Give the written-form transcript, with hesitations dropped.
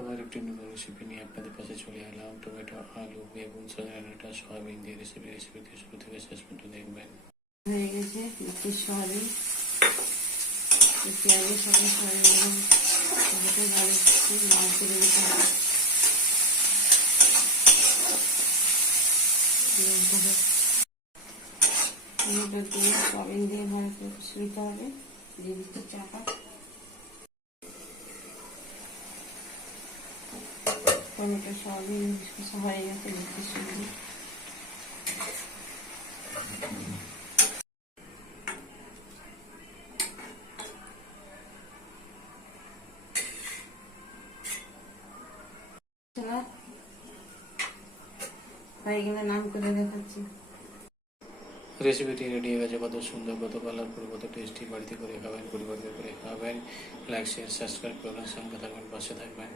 আবার একটি নতুন রেসিপি নিয়ে আপনাদের কাছে চলে এলাম। টমেটো, আলু, বেগুন, সজনে ডাঁটা, সয়াবিন দিয়ে রেসিপিটি শুরু থেকে শেষ পর্যন্ত দেখবেন। হয়ে গেছে একটু সয়াবিন, পেঁয়াজের সাথে সয়াবিন ভালো লাল করে দিতে হবে। টমেটো দিয়ে সয়াবিন দিয়ে ভালো করে কষে দিতে হবে। দিয়ে দিতে চাপা, টমেটো সয়াবিন কষা হয়ে গেছে। দেখতে সুন্দর হয়ে গেলে নাম করে দেখাচ্ছি। রেসিপিটি রেডি হয়ে গেছে। কত সুন্দর, কত কালারফুল, কত টেস্টি। বাড়িতে করে খাবেন, পরিবারকে করে খাবেন। লাইক, শেয়ার, সাবস্ক্রাইব করবেন, সঙ্গে থাকবেন, পাশে থাকবেন।